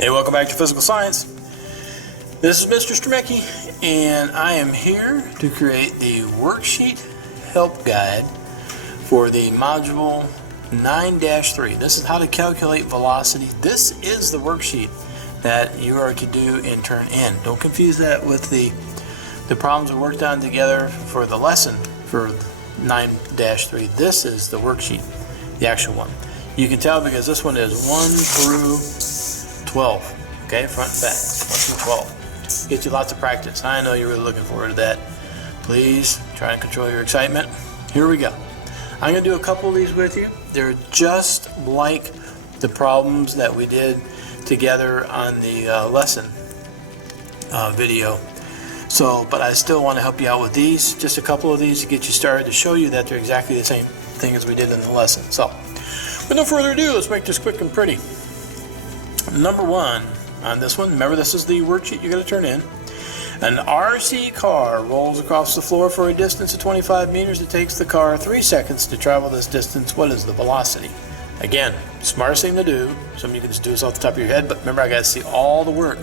Hey, welcome back to Physical Science. This is Mr. Stremecki, and I am here to create the worksheet help guide for the module 9-3. This is how to calculate velocity. This is the worksheet that you are to do and turn in. Don't confuse that with the problems we worked on together for the lesson for 9-3. This is the worksheet, the actual one. You can tell because this one is 1 through 12. Okay, front and back, 1 through 12. Get you lots of practice. I know you're really looking forward to that. Please try and control your excitement. Here we go. I'm going to do a couple of these with you. They're just like the problems that we did together on the lesson video. But I still want to help you out with these. Just a couple of these to get you started to show you that they're exactly the same thing as we did in the lesson. So, with no further ado, let's make this quick and pretty. Number one on this one, remember this is the worksheet you're going to turn in. An RC car rolls across the floor for a distance of 25 meters. It takes the car 3 seconds to travel this distance. What is the velocity? Again, smartest thing to do. Some of you can just do this off the top of your head, but remember I got to see all the work.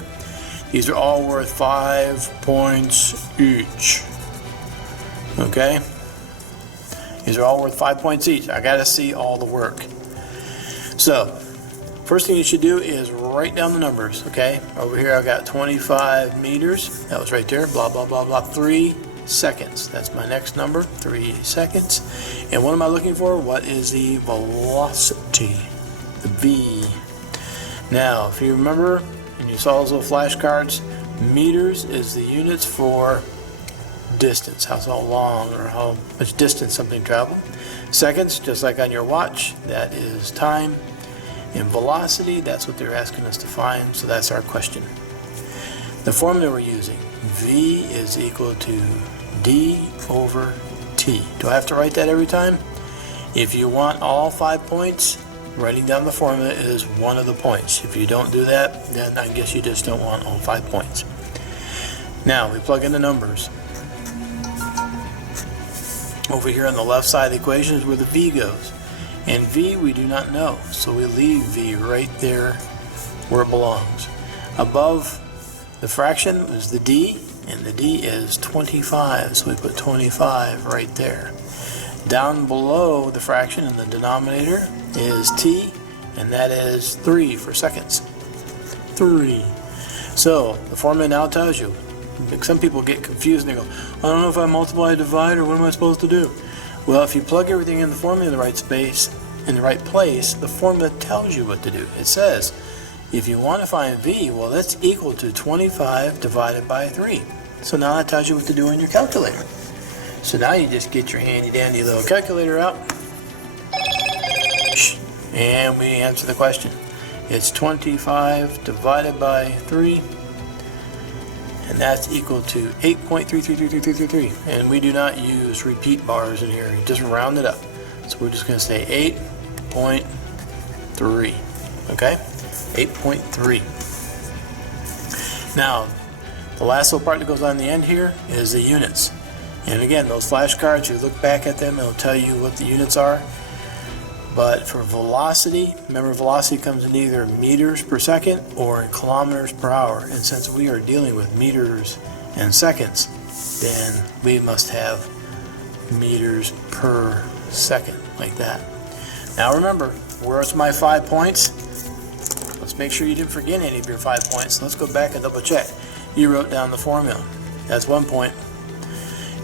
These are all worth 5 points each. Okay? These are all worth 5 points each. I got to see all the work. So, first thing you should do is write down the numbers, okay? Over here I've got 25 meters. That was right there. Blah, blah, blah, blah. 3 seconds. That's my next number. 3 seconds. And what am I looking for? What is the velocity? The V. Now, if you remember, and you saw those little flashcards, meters is the units for distance. How long or how much distance something traveled. Seconds, just like on your watch, that is time. And velocity, that's what they're asking us to find, so that's our question. The formula we're using, V is equal to D over T. Do I have to write that every time? If you want all 5 points, writing down the formula is one of the points. If you don't do that, then I guess you just don't want all 5 points. Now, we plug in the numbers. Over here on the left side of the equation is where the V goes. And V we do not know, so we leave V right there where it belongs. Above the fraction is the D, and the D is 25, so we put 25 right there. Down below the fraction in the denominator is T, and that is 3 for seconds. 3. So the formula now tells you. Some people get confused and they go, I don't know if I multiply, divide, or what am I supposed to do? Well, if you plug everything in the formula in the right space, in the right place, the formula tells you what to do. It says, if you want to find V, well, that's equal to 25 divided by 3. So now that tells you what to do in your calculator. So now you just get your handy dandy little calculator out, and we answer the question. It's 25 divided by 3. And that's equal to 8.333333. And we do not use repeat bars in here. You just round it up. So we're just going to say 8.3. Okay? 8.3. Now, the last little part that goes on the end here is the units. And again, those flashcards, you look back at them, it'll tell you what the units are. But for velocity, remember velocity comes in either meters per second or in kilometers per hour. And since we are dealing with meters and seconds, then we must have meters per second, like that. Now remember, where's my 5 points? Let's make sure you didn't forget any of your 5 points. Let's go back and double check. You wrote down the formula. That's 1 point.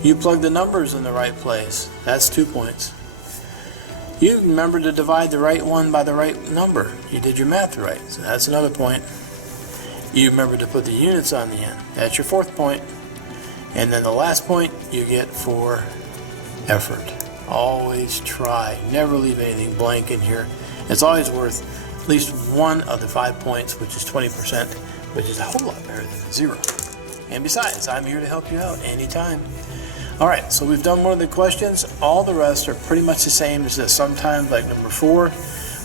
You plugged the numbers in the right place. That's 2 points. You remembered to divide the right one by the right number. You did your math right, so that's another point. You remembered to put the units on the end. That's your 4th point. And then the last point you get for effort. Always try. Never leave anything blank in here. It's always worth at least one of the 5 points, which is 20%, which is a whole lot better than 0. And besides, I'm here to help you out anytime. Alright, so we've done one of the questions. All the rest are pretty much the same as this. Sometimes, like number 4,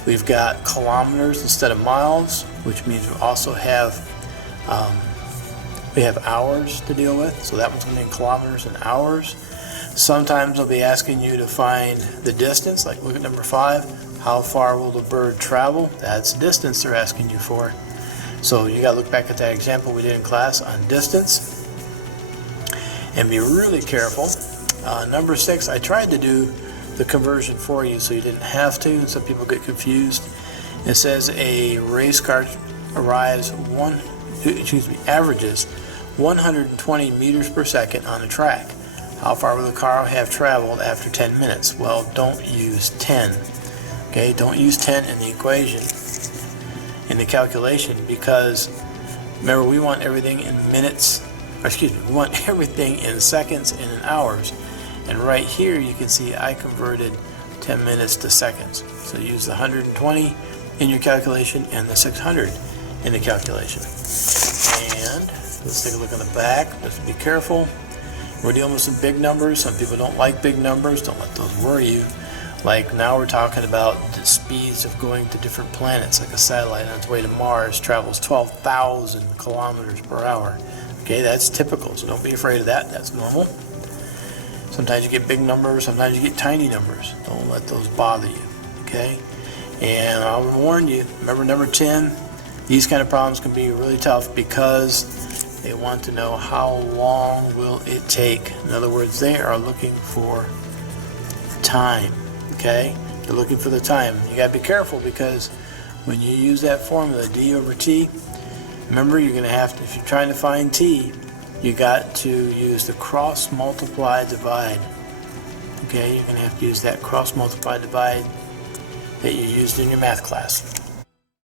we've got kilometers instead of miles, which means we also have hours to deal with. So that one's going to be in kilometers and hours. Sometimes they'll be asking you to find the distance, like look at number 5. How far will the bird travel? That's the distance they're asking you for. So you got to look back at that example we did in class on distance and be really careful. Number 6, I tried to do the conversion for you so you didn't have to. Some people get confused. It says a race car averages 120 meters per second on a track. How far will the car have traveled after 10 minutes? Well, don't use 10. Okay, don't use 10 in the equation, in the calculation, because remember, we want everything in minutes, we want everything in seconds and in hours. And right here you can see I converted 10 minutes to seconds. So use the 120 in your calculation and the 600 in the calculation. And let's take a look on the back. Just be careful. We're dealing with some big numbers. Some people don't like big numbers. Don't let those worry you. Like now we're talking about the speeds of going to different planets, like a satellite on its way to Mars travels 12,000 kilometers per hour. Okay, that's typical, so don't be afraid of that. That's normal. Sometimes you get big numbers, sometimes you get tiny numbers. Don't let those bother you. Okay, and I'll warn you, remember number 10, these kind of problems can be really tough because they want to know how long will it take. In other words, they are looking for time. Okay, they're looking for the time. You got to be careful because when you use that formula, d over t, remember you're going to have to, if you're trying to find t, you got to use the cross multiply divide. Okay, you're going to have to use that cross multiply divide that you used in your math class.